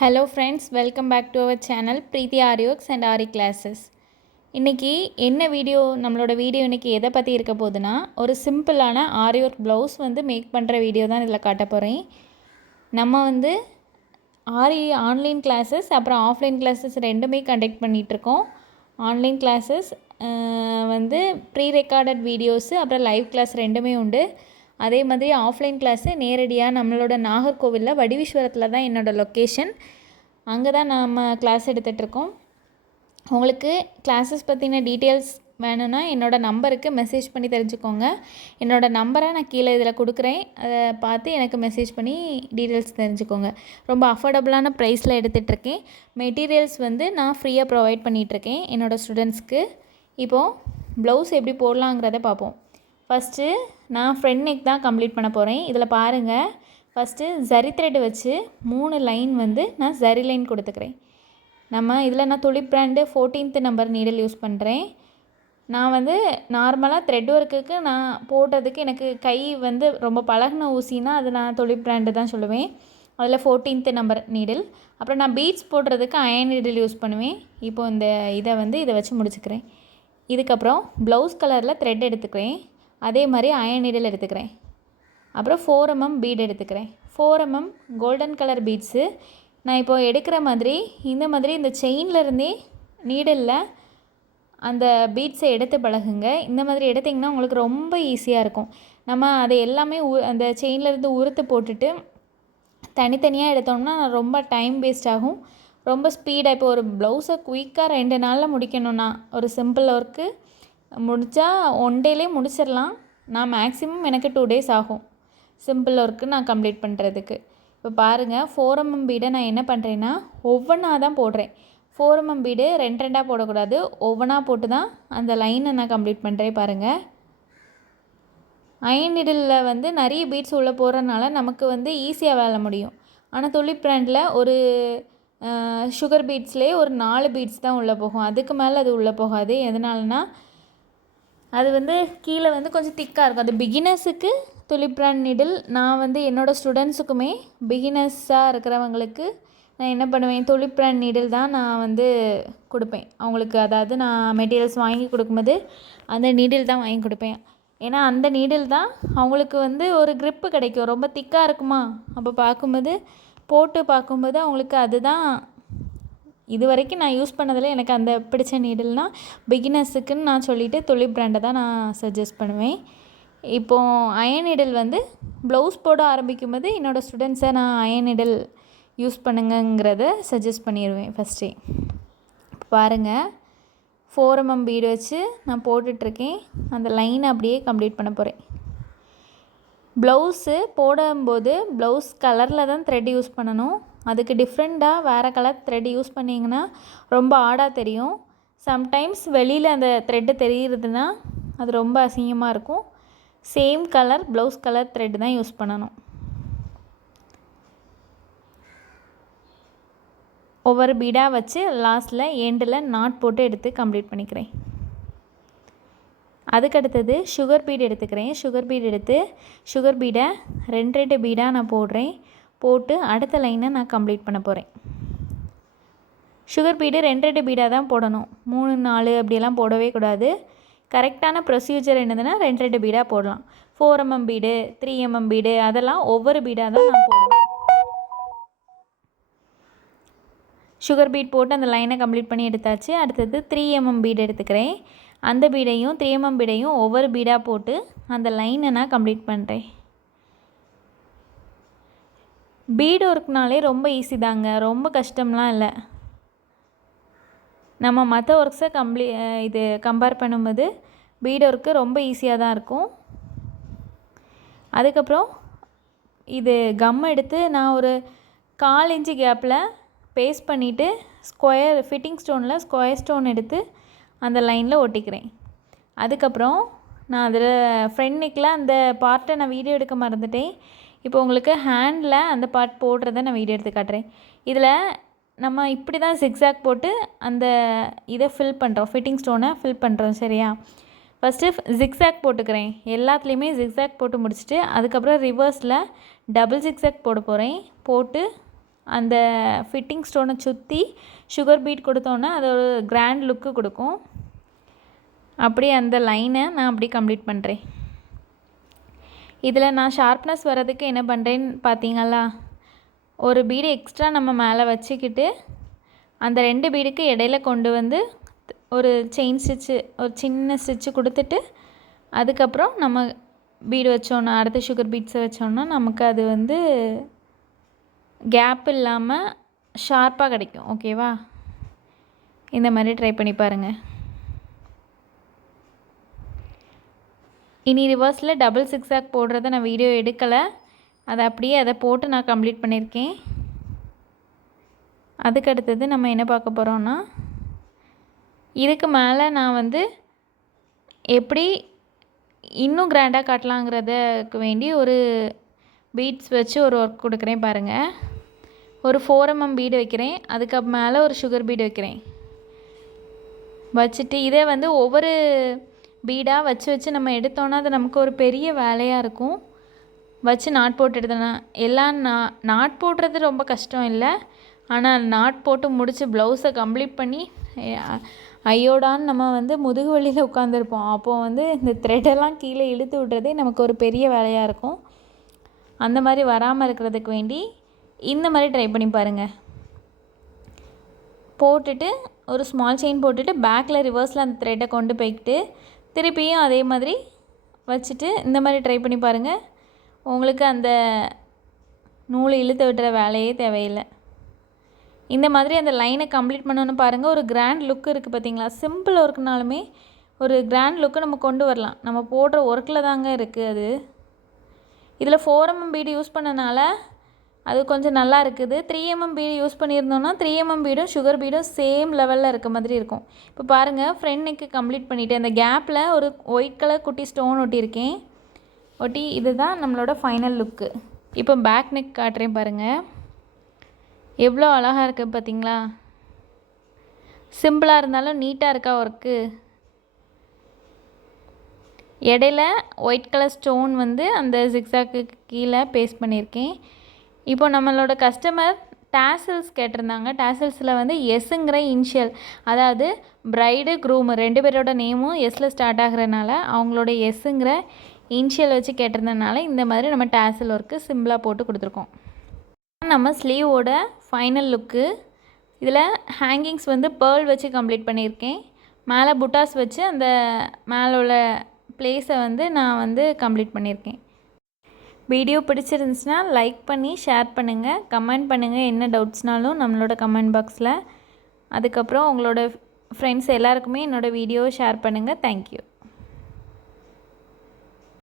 Hello friends, welcome back to our channel Preeti Ariox and Ari Classes. இன்னைக்கு என்ன video நம்மளோட video இன்னைக்கு எதை பற்றி இருக்க போகுதுன்னா ஒரு சிம்பிளான ஆரி ஒர்க் ப்ளவுஸ் மேக் பண்ணுற வீடியோ தான் இதில் காட்ட போகிறேன். நம்ம ஆரி ஆன்லைன் கிளாஸஸ் அப்புறம் ஆஃப்லைன் கிளாஸஸ் ரெண்டுமே கண்டக்ட் பண்ணிகிட்ருக்கோம். Online classes pre recorded videos அப்புறம் லைவ் கிளாஸ் ரெண்டுமே உண்டு. அதே மாதிரி ஆஃப்லைன் கிளாஸு நேரடியாக நம்மளோட நாகர்கோவிலில் வடிவீஸ்வரத்தில் தான் என்னோடய லொக்கேஷன். அங்கே தான் நம்ம கிளாஸ் எடுத்துகிட்ருக்கோம். உங்களுக்கு கிளாஸஸ் பற்றின டீட்டெயில்ஸ் வேணும்னா என்னோடய நம்பருக்கு மெசேஜ் பண்ணி தெரிஞ்சுக்கோங்க. என்னோடய நம்பரை நான் கீழே இதில் கொடுக்குறேன். அதை பார்த்து எனக்கு மெசேஜ் பண்ணி டீட்டெயில்ஸ் தெரிஞ்சுக்கோங்க. ரொம்ப அஃபோர்டபுளான ப்ரைஸில் எடுத்துகிட்ருக்கேன். மெட்டீரியல்ஸ் நான் ஃப்ரீயாக ப்ரொவைட் பண்ணிகிட்ருக்கேன் என்னோடய ஸ்டூடெண்ட்ஸ்க்கு. இப்போது ப்ளவுஸ் எப்படி போடலாங்கிறத பார்ப்போம். ஃபஸ்ட்டு நான் ஃப்ரண்ட் நெக் தான் கம்ப்ளீட் பண்ண போகிறேன். இதில் பாருங்கள், ஃபஸ்ட்டு ஜரி த்ரெட் வச்சு 3 லைன் நான் ஜரி லைன் கொடுத்துக்கிறேன். நான் tulip brand 14th number needle use பண்ணுறேன். நான் நார்மலாக த்ரெட் ஒர்க்குக்கு நான் போடுறதுக்கு எனக்கு கை ரொம்ப பழகின ஊசினா அது நான் துளிப் பிராண்டு தான் சொல்லுவேன். அதில் 14th நம்பர் நீடில். அப்புறம் நான் பீட்ஸ் போடுறதுக்கு அயன் நீடில் யூஸ் பண்ணுவேன். இப்போது இதை வச்சு முடிச்சுக்கிறேன். இதுக்கப்புறம் ப்ளவுஸ் கலரில் த்ரெட் எடுத்துக்கிறேன். அதே மாதிரி அயன் நீடில் எடுத்துக்கிறேன். அப்புறம் 4 mm பீட் எடுத்துக்கிறேன். 4 mm கோல்டன் கலர் பீட்ஸு. நான் இப்போது எடுக்கிற மாதிரி இந்த செயின்லேருந்தே நீடிலில் அந்த பீட்ஸை எடுத்து பழகுங்க. இந்த மாதிரி எடுத்திங்கன்னா உங்களுக்கு ரொம்ப ஈஸியாக இருக்கும். நம்ம அதை எல்லாமே அந்த செயின்லேருந்து உறுத்து போட்டுட்டு தனித்தனியாக எடுத்தோம்னா ரொம்ப டைம் வேஸ்ட் ஆகும். ரொம்ப ஸ்பீடாக இப்போ ஒரு ப்ளவுஸை குயிக்காக 2 நாளில் முடிக்கணும்னா ஒரு சிம்பிள் ஒர்க்கு முடித்தா 1 டேலே முடிச்சிடலாம். நான் மேக்ஸிமம் எனக்கு 2 days ஆகும் சிம்பிள் ஒர்க்கு நான் கம்ப்ளீட் பண்ணுறதுக்கு. இப்போ பாருங்கள், 4 mm பீடை நான் என்ன பண்ணுறேன்னா ஒவ்வொன்றா தான் போடுறேன். 4 mm பீடு 2 போடக்கூடாது, ஒவ்வொன்றா போட்டு தான் அந்த லைனை நான் கம்ப்ளீட் பண்ணுறேன். பாருங்கள், அயன் நீடிலில் நிறைய பீட்ஸ் உள்ளே போடுறதுனால நமக்கு ஈஸியாக வேலை முடியும். ஆனால் துளிப் பிராண்டில் ஒரு சுகர் பீட்ஸ்லேயே ஒரு 4 பீட்ஸ் தான் உள்ளே போகும். அதுக்கு மேலே அது உள்ளே போகாது. எதனாலனா அது கீழே கொஞ்சம் திக்காக இருக்கும். அது பிகினர்ஸுக்கு துளிப் பிராண்ட் நீடில். நான் என்னோடய ஸ்டூடெண்ட்ஸுக்குமே பிகினர்ஸாக இருக்கிறவங்களுக்கு நான் என்ன பண்ணுவேன், துளிப் பிராண்ட் நீடில் தான் நான் கொடுப்பேன் அவங்களுக்கு. அதாவது நான் மெட்டீரியல்ஸ் வாங்கி கொடுக்கும்போது அந்த நீடில் தான் வாங்கி கொடுப்பேன். ஏன்னா அந்த நீடில் தான் அவங்களுக்கு ஒரு க்ரிப்பு கிடைக்கும். ரொம்ப திக்காக இருக்குமா, அப்போ போட்டு பார்க்கும்போது அவங்களுக்கு அதுதான் இது வரைக்கும் நான் யூஸ் பண்ணதில் எனக்கு அந்த பிடிச்ச நீடில்னால் பிகினர்ஸுக்குன்னு நான் சொல்லிவிட்டு துளிப் பிராண்டை தான் நான் சஜஸ்ட் பண்ணுவேன். இப்போது அயன் நீடில் ப்ளவுஸ் போட ஆரம்பிக்கும் போது என்னோடய ஸ்டூடெண்ட்ஸை நான் அயன் நீடில் யூஸ் பண்ணுங்கிறத சஜஸ்ட் பண்ணிடுவேன் ஃபஸ்ட்டே. பாருங்கள், 4 mm பீடு வச்சு நான் போட்டுட்ருக்கேன். அந்த லைனை அப்படியே கம்ப்ளீட் பண்ண போகிறேன். ப்ளவுஸு போடும்போது ப்ளவுஸ் கலரில் தான் த்ரெட் யூஸ் பண்ணணும். அதுக்கு டிஃப்ரெண்ட்டாக வேறு கலர் த்ரெட் யூஸ் பண்ணிங்கன்னா ரொம்ப ஆடாக தெரியும். சம்டைம்ஸ் வெளியில் அந்த த்ரெட்டு தெரிகிறதுனா அது ரொம்ப அசிங்கமாக இருக்கும். Same colour blouse colour thread தான் யூஸ் பண்ணணும். ஒவ்வொரு பீடாக வச்சு லாஸ்ட்டில் எண்டில் நாட் போட்டு எடுத்து கம்ப்ளீட் பண்ணிக்கிறேன். அதுக்கடுத்தது சுகர் பீட் எடுத்துக்கிறேன். சுகர் பீட் எடுத்து சுகர் பீடை 2 பீடாக நான் போடுறேன். போட்டு அடுத்த லைனை நான் கம்ப்ளீட் பண்ண போகிறேன். சுகர் பீடு 2 பீடாக தான் போடணும். 3 4 அப்படியெல்லாம் போடவே கூடாது. கரெக்டான ப்ரொசீஜர் என்னதுன்னா 2 பீடாக போடலாம். 4 mm பீடு, 3 mm பீடு அதெல்லாம் ஒவ்வொரு பீடாக தான் நான் போடுவேன். சுகர் பீட் போட்டு அந்த லைனை கம்ப்ளீட் பண்ணி எடுத்தாச்சு. அடுத்தது 3 mm பீடு எடுத்துக்கிறேன். அந்த பீடையும் 3 mm பீடையும் ஒவ்வொரு பீடாக போட்டு அந்த லைனை நான் கம்ப்ளீட் பண்ணுறேன். பீடு ஒர்க்னாலே ரொம்ப ஈஸி தாங்க, ரொம்ப கஷ்டம்லாம் இல்லை. நம்ம மற்ற ஒர்க்ஸை கம்பேர் பண்ணும்போது பீடு ஒர்க்கு ரொம்ப ஈஸியாக தான் இருக்கும். அதுக்கப்புறம் கம் எடுத்து நான் ஒரு 1/4 inch கேப்பில் பேஸ்ட் பண்ணிவிட்டு ஸ்கொயர் ஃபிட்டிங் ஸ்டோனில் ஸ்கொயர் ஸ்டோன் எடுத்து அந்த லைனில் ஒட்டிக்கிறேன். அதுக்கப்புறம் நான் அதில் ஃப்ரண்ட் நெக்கில் அந்த பார்ட்டை நான் வீடியோ எடுக்க மறந்துட்டேன். இப்போ உங்களுக்கு ஹேண்டில் அந்த பார்ட் போடுறத நான் வீடியோ எடுத்து காட்டுறேன். இதில் நம்ம இப்படி தான் ஜிக்ஸாக் போட்டு அந்த ஃபில் பண்ணுறோம், ஃபிட்டிங் ஸ்டோனை ஃபில் பண்ணுறோம். சரியா, ஃபஸ்ட்டு ஜிக்ஸாக் போட்டுக்கிறேன். எல்லாத்துலேயுமே ஜிக்ஸாக் போட்டு முடிச்சுட்டு அதுக்கப்புறம் ரிவர்ஸில் டபுள் ஜிக்ஸாக் போட போகிறேன். போட்டு அந்த ஃபிட்டிங் ஸ்டோனை சுற்றி சுகர் பீட் கொடுத்தோன்னே அது ஒரு கிராண்ட் லுக்கு கொடுக்கும். அப்படியே அந்த லைனை நான் அப்படி கம்ப்ளீட் பண்ணுறேன். இதில் நான் ஷார்ப்னஸ் வர்றதுக்கு என்ன பண்ணுறேன்னு பார்த்தீங்களா, ஒரு பீடு எக்ஸ்ட்ரா நம்ம மேலே வச்சுக்கிட்டு அந்த 2 பீடுக்கு இடையில கொண்டு வந்து ஒரு செயின் ஸ்டிச்சு, ஒரு சின்ன ஸ்டிச்சு கொடுத்துட்டு அதுக்கப்புறம் நம்ம பீடு வச்சோன்னா, அடுத்த சுகர் பீட்ஸை வச்சோன்னா நமக்கு அது வந்து கேப் இல்லாமல் ஷார்ப்பாக கிடைக்கும். ஓகேவா? இந்த மாதிரி ட்ரை பண்ணி பாருங்கள். இனி ரிவர்ஸில் டபுள் சிக்ஸாக் போடுறத நான் வீடியோ எடுக்கலை, அதை போட்டு நான் கம்ப்ளீட் பண்ணியிருக்கேன். அதுக்கு அடுத்தது நம்ம என்ன பார்க்க போகிறோன்னா, இதுக்கு மேலே நான் வந்து எப்படி இன்னும் கிராண்டாக காட்டலாங்கிறதுக்கு வேண்டி ஒரு பீட்ஸ் வச்சு ஒரு ஒர்க் கொடுக்குறேன் பாருங்கள். ஒரு 4 mm பீடு வைக்கிறேன், அதுக்கு மேலே ஒரு சுகர் பீடு வைக்கிறேன். வச்சுட்டு இதே வந்து ஒவ்வொரு பீடாக வச்சு நம்ம எடுத்தோன்னா அது நமக்கு ஒரு பெரிய வேலையாக இருக்கும். வச்சு நாட் போட்டு எடுத்தோன்னா எல்லாம் நாட் போடுறது ரொம்ப கஷ்டம் இல்லை, ஆனால் நாட் போட்டு முடித்து ப்ளவுஸை கம்ப்ளீட் பண்ணி ஐயோடான்னு நம்ம வந்து முதுகு வலியில் உட்காந்துருப்போம். அப்போது வந்து இந்த த்ரெட்டெல்லாம் கீழே இழுத்து விட்றதே நமக்கு ஒரு பெரிய வேலையாக இருக்கும். அந்த மாதிரி வராமல் இருக்கிறதுக்கு வேண்டி இந்த மாதிரி ட்ரை பண்ணி பாருங்கள். போட்டுட்டு ஒரு ஸ்மால் செயின் போட்டுட்டு பேக்கில் ரிவர்ஸில் அந்த த்ரெட்டை கொண்டு போய்கிட்டு திருப்பியும் அதே மாதிரி வச்சுட்டு இந்த மாதிரி ட்ரை பண்ணி பாருங்கள். உங்களுக்கு அந்த நூலை இழுத்து விட்டுற வேலையே தேவையில்லை. இந்த மாதிரி அந்த லைனை கம்ப்ளீட் பண்ணணுன்னு பாருங்கள். ஒரு கிராண்ட் லுக் இருக்குது பார்த்தீங்களா? சிம்பிள் ஒர்க்குனாலுமே ஒரு கிராண்ட் லுக்கு நம்ம கொண்டு வரலாம். நம்ம போடுற ஒர்க்கில் தாங்க இருக்குது அது. இதில் 4 mm பீடு யூஸ் பண்ணனால அது கொஞ்சம் நல்லா இருக்குது. 3 mm பீடு யூஸ் பண்ணியிருந்தோன்னா 3 mm பீடும் சுகர் பீடும் சேம் லெவலில் இருக்க மாதிரி இருக்கும். இப்போ பாருங்கள், ஃப்ரண்ட் நெக்கு கம்ப்ளீட் பண்ணிவிட்டு அந்த கேப்பில் ஒரு ஒயிட் கலர் குட்டி ஸ்டோன் ஒட்டியிருக்கேன். இதுதான் நம்மளோட ஃபைனல் லுக்கு. இப்போ பேக் நெக் காட்டுறேன் பாருங்கள், எவ்வளோ அழகாக இருக்குது பார்த்தீங்களா? சிம்பிளாக இருந்தாலும் நீட்டாக இருக்கா ஒர்க்கு. இடையில ஒயிட் கலர் ஸ்டோன் வந்து அந்த ஜிக்ஸாக்கு கீழே பேஸ்ட் பண்ணியிருக்கேன். இப்போ நம்மளோட கஸ்டமர் டேசல்ஸ் கேட்டிருந்தாங்க. டேசல்ஸில் வந்து எஸ்ஸுங்கிற இனிஷியல், அதாவது ப்ரைடு க்ரூமு 2 பேரோட நேமும் எஸ்ஸில் ஸ்டார்ட் ஆகிறனால அவங்களோட எஸ்ஸுங்கிற இனிஷியல் வச்சு கேட்டிருந்தனால இந்த மாதிரி நம்ம டேசல் ஒர்க்கு சிம்பிளாக போட்டு கொடுத்துருக்கோம். நம்ம ஸ்லீவோட ஃபைனல் லுக்கு. இதில் ஹேங்கிங்ஸ் வந்து பேர்ல் வச்சு கம்ப்ளீட் பண்ணியிருக்கேன். மேலே புட்டாஸ் வச்சு அந்த மேலே உள்ள ப்ளேஸை வந்து நான் வந்து கம்ப்ளீட் பண்ணியிருக்கேன். வீடியோ பிடிச்சிருந்துச்சுன்னா லைக் பண்ணி ஷேர் பண்ணுங்கள், கமெண்ட் பண்ணுங்கள். என்ன டவுட்ஸ்னாலும் நம்மளோட கமெண்ட் பாக்ஸில். அதுக்கப்புறம் உங்களோட ஃப்ரெண்ட்ஸ் எல்லாருக்குமே என்னோடய வீடியோவை ஷேர் பண்ணுங்கள். தேங்க்யூ.